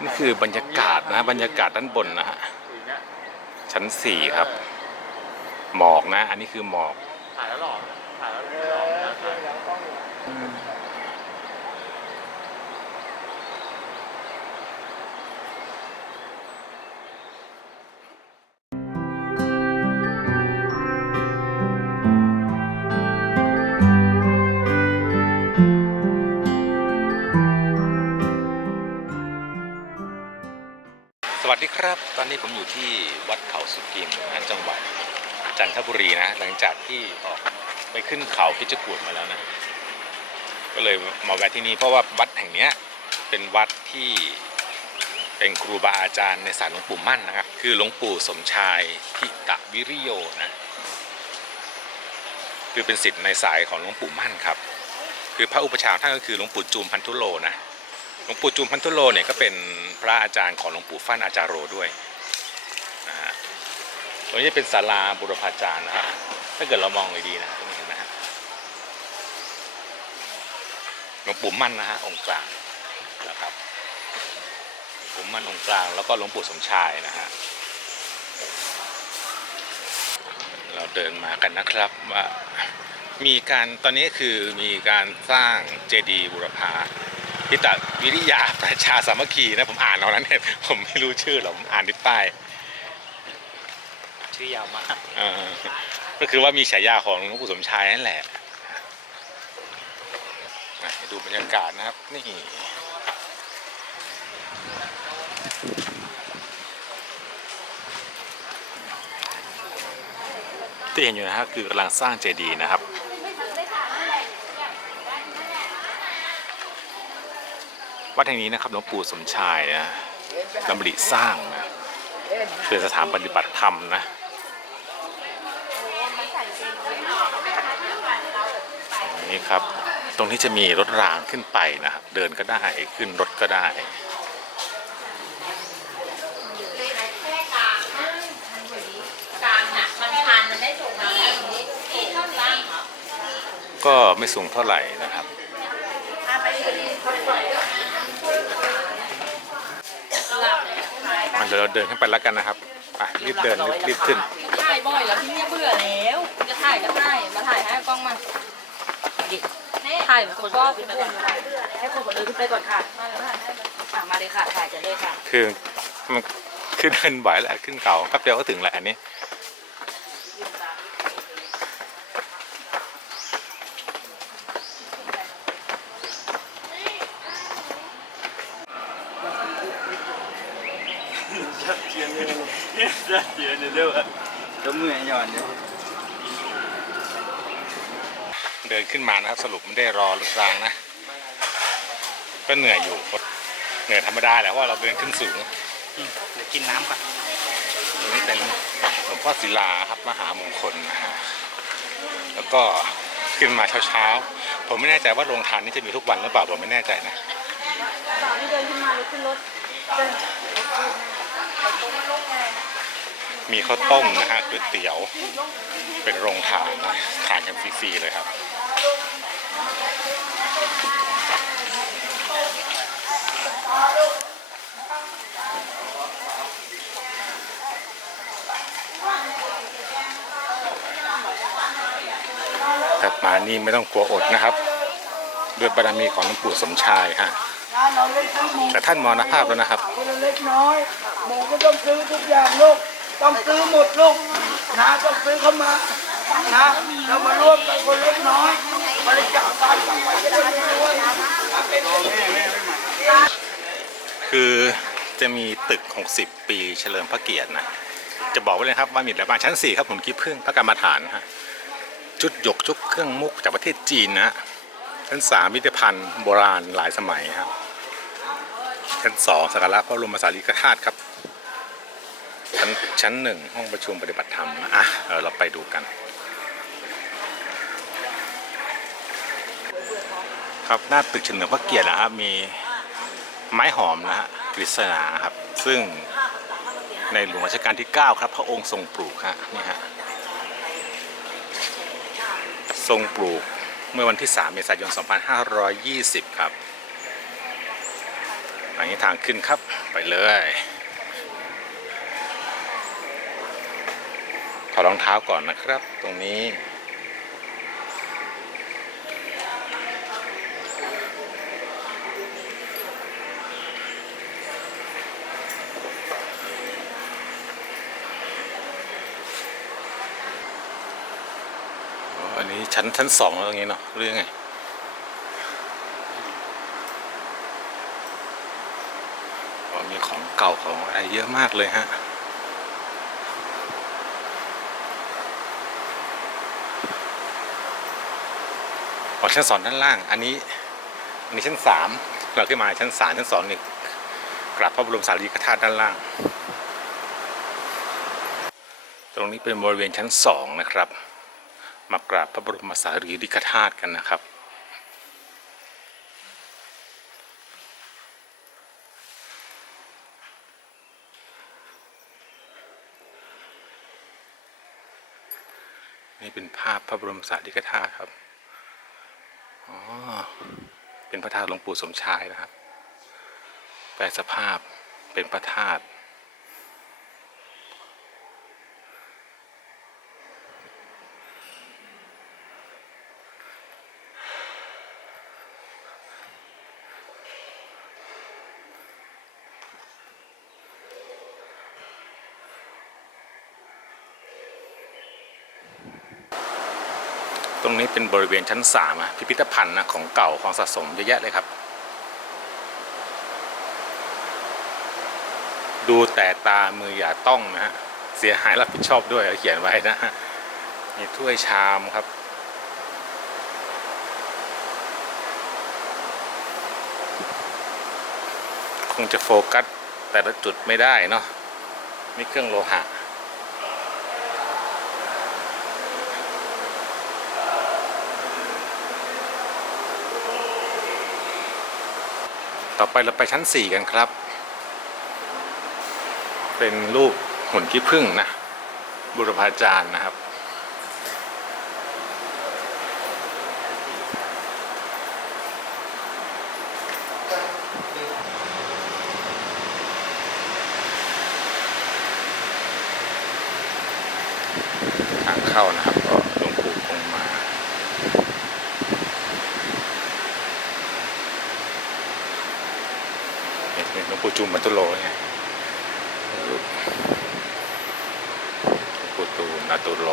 นี่คือบรรยากาศนะ บรรยากาศด้านบนนะฮะชั้นสี่ครับ หมอกนะ อันนี้คือหมอก ดีครับ ตอนนี้ผมอยู่ที่วัดเขาสุกิมนะจังหวัดจันทบุรีนะ หลังจากที่ออกไปขึ้นเขาพิจกูดมาแล้วนะ ก็เลยมาแวะที่นี่เพราะว่าวัดแห่งนี้เป็นวัดที่เป็นครูบาอาจารย์ในสายหลวงปู่มั่นนะครับ คือหลวงปู่สมชายทิตะวิริโยนะ คือเป็นศิษย์ในสายของหลวงปู่มั่นครับ คือพระอุปชาท่านก็คือหลวงปู่จูมพันธุโลนะ หลวงปู่จูมพันธุโลเนี่ยก็เป็นพระอาจารย์ของหลวงปู่ฟั่นอาจารโรด้วยนะฮะตรงนี้เป็นศาลาบุรพาจารย์นะฮะถ้าเกิดเรามองดีๆนะตรงนี้เห็นไหมฮะหลวงปู่มั่นนะฮะองค์กลางนะครับหลวงปู่มั่นองค์กลางแล้วก็หลวงปู่สมชายนะฮะเราเดินมากันนะครับว่ามีการตอนนี้คือมีการสร้างเจดีย์บุรพา พิตะวิริยาประชาสามัคคีนะผมอ่านเอานั้นเนี่ยผมไม่รู้ชื่อหรอกผมอ่านที่ป้ายชื่อยาวมากเออก็คือว่ามีฉายาของหลวงปู่สมชายนั่นแหละนะให้ดูบรรยากาศนะครับนี่ที่เห็นอยู่นะฮะคือกำลังสร้างเจดีย์นะครับ วัดแห่งนี้นะครับหลวงปู่สมชายนะดำริสร้างนะเป็นสถานปฏิบัติธรรมนะนี่ครับ ตรงนี้จะมีรถรางขึ้นไปนะครับ เดินก็ได้ขึ้นรถก็ได้ก็ไม่สูงเท่าไหร่นะครับ ถ้าไปดูดีเขาปล่อยหลับเลยขายไป มัน เดี๋ยวเราเดินขึ้นไปแล้วกันนะครับไปรีบเดินรีบรีบขึ้น ถ่ายบ่อยแล้วพี่เนี่ยเบื่อแล้ว จะถ่ายก็ถ่าย มาถ่ายให้กล้องมาดิถ่ายคนก็ขึ้นไปก่อนให้คนคนอื่นขึ้นไปก่อนค่ะ มาเลยถ่ายให้มามาเลยค่ะ ถ่ายจะเลยค่ะ คือมันคือเดินไหวแหละขึ้นเขาแป๊บเดียวก็ถึงแหละอันนี้ ตัวมือหย่อนเนี่ยเดินขึ้นมานะครับ สรุปไม่ได้รอรถรางนะ ก็เหนื่อยอยู่ เหนื่อยธรรมดาแหละเพราะว่าเราเดินขึ้นสูงเดี๋ยวกินน้ำก่อนตรงนี้เป็นหลวงพ่อศิลาครับมหามงคลนะฮะแล้วก็ขึ้นมาเช้าๆ ผมไม่แน่ใจว่าโรงทานนี้จะมีทุกวันหรือเปล่าผมไม่แน่ใจนะสาวนี่เดินขึ้นมาเลยขึ้นรถ มีข้าวต้มนะฮะก๋วยเตี๋ยว เป็นโรงทานนะทานกันฟรีๆเลยครับกลับมานี่ไม่ต้องกลัวอดนะครับ ด้วยบารมีของหลวงปู่สมชายฮะแต่ท่านมรณภาพแล้วนะครับคนเล็กน้อยหมูก็ต้องซื้อทุกอย่างลูก ต้องซื้อหมดลูกนะต้องซื้อเข้ามานะเรามาร่วมกันคนเล็กน้อยบริจาคทานต่างไปจะได้ไม่ด้วยเป็นคือจะมีตึก 60 ปีเฉลิมพระเกียรตินะ จะบอกไว้เลยครับว่ามีอะไรบ้างชั้น 4 ครับผมคิดพึ่งพระกรรมฐานฮะจุดหยกจุกเครื่องมุกจากประเทศจีนนะชั้น3พิพิธภัณฑ์โบราณหลายสมัยครับ ชั้น 2สักการะพระบรมสารีริกธาตุครับ ชั้นชั้นหนึ่งห้องประชุมปฏิบัติธรรมอะเออเราไปดูกันครับหน้าตึกเฉลิมพระเกียรตินะครับมีไม้หอมนะฮะกฤษณาครับ ซึ่งในหลวงรัชกาลที่ 9 ครับ พระองค์ทรงปลูกฮะนี่ฮะทรงปลูกเมื่อวันที่ 3 เมษายน 2520 ครับอันนี้ทางขึ้นครับไปเลย ถอดรองเท้าก่อนนะครับ ตรงนี้อันนี้ชั้นชั้นสองแล้วตรงนี้เนาะหรืองไงมีของเก่าของอะไรเยอะมากเลยฮะ ออกชั้นสองด้านล่าง อันนี้อันนี้ชั้นสามเราขึ้นมาชั้นสามชั้นสองนี่กราบพระบรมสารีริกธาตุด้านล่าง ตรงนี้เป็นบริเวณชั้นสองนะครับ มากราบพระบรมสารีริกธาตุกันนะครับนี่เป็นภาพพระบรมสารีริกธาตุครับ อ๋อ เป็นพระธาตุหลวงปู่สมชายนะครับ แปลสภาพเป็นพระธาตุ ตรงนี้เป็นบริเวณชั้นสามอะพิพิธภัณฑ์นะของเก่าของสะสมเยอะแยะเลยครับ ดูแต่ตามืออย่าต้องนะฮะเสียหายรับผิดชอบด้วยเขียนไว้นะมีถ้วยชามครับคงจะโฟกัสแต่ละจุดไม่ได้เนาะนี่เครื่องโลหะ ต่อไปเราไปชั้น 4 กันครับ เป็นรูปหุ่นขี้ผึ้งนะ บุรพาจารย์นะครับ ทางเข้านะครับ ก็หลวงปู่คงมา เห็นหลวง ปู่จุมมัตุโลไงหลวงปู่ตูนาตุโล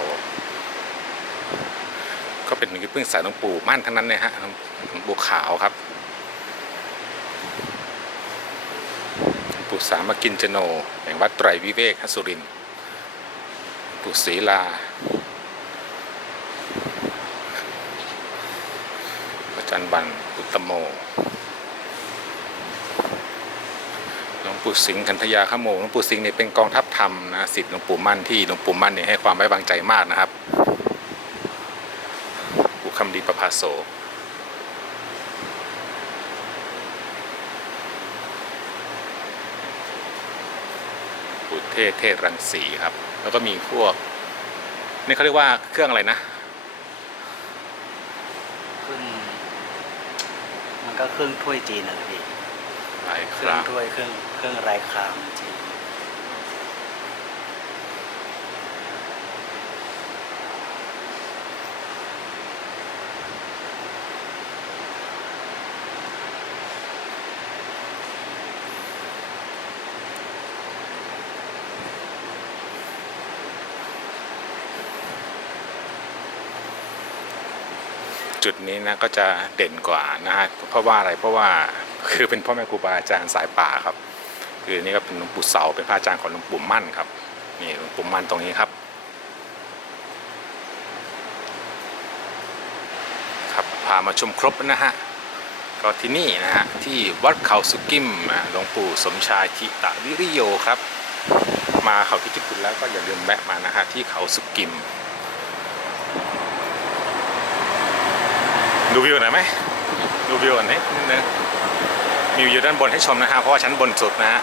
ก็เป็นหนึ่งที่พึ่งสายหลวงปู่มั่นทั้งนั้นเลยฮะหลวงปู่ขาวครับปู่สามกินจโนแห่งวัดไตรวิเวกฮสุรินปู่ศรีลาอาจารย์บันอุตตโม หลวง ปู่สิงห์คันธยาขโมหลวงปู่สิงห์เนี่ยเป็นกองทัพธรรมนะสิทธิ์หลวงปู่มั่นที่หลวงปู่มั่นเนี่ยให้ความไว้วางใจมากนะครับปู่คำดีประภาโสปู่เทศเทศรังสีครับ แล้วก็มีพวกนี่เขาเรียกว่าเครื่องอะไรนะครึ่งมันก็ครึ่งถ้วยจีนนะพี่หลายคครึ่งรั้งถ้วยครึ่ง ครึ่องไรคามจีนจุดนี้นะก็จะเด่นกว่านะฮะเพราะว่าอะไรเพราะว่าคือเป็นพ่อแม่ครูบาอาจารย์สายป่าครับ คือนี่ก็เป็นหลวงปู่เสาเป็นพระอาจารย์ของหลวงปู่มั่นครับนี่หลวงปู่มั่นตรงนี้ครับครับพามาชมครบนะฮะก็ที่นี่นะฮะที่วัดเขาสุกิมหลวงปู่สมชายทิตะวิริโยครับ มาเขาพิจิตรแล้วก็อย่าลืมแวะมานะฮะที่เขาสุกิม ดูวิวหน่อยไหมดูวิวหน่อยนิดนึง มีวิวด้านบนให้ชมนะฮะเพราะว่าชั้นบนสุดนะฮะ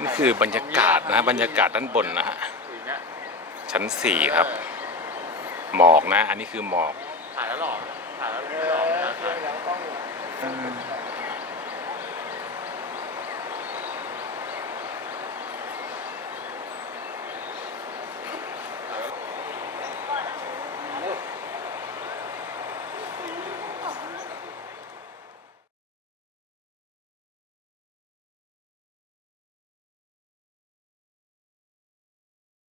นี่คือบรรยากาศนะบรรยากาศด้านบนนะฮะชั้นสี่ครับ หมอกนะ อันนี้คือหมอกถ่ายแล้วหรอ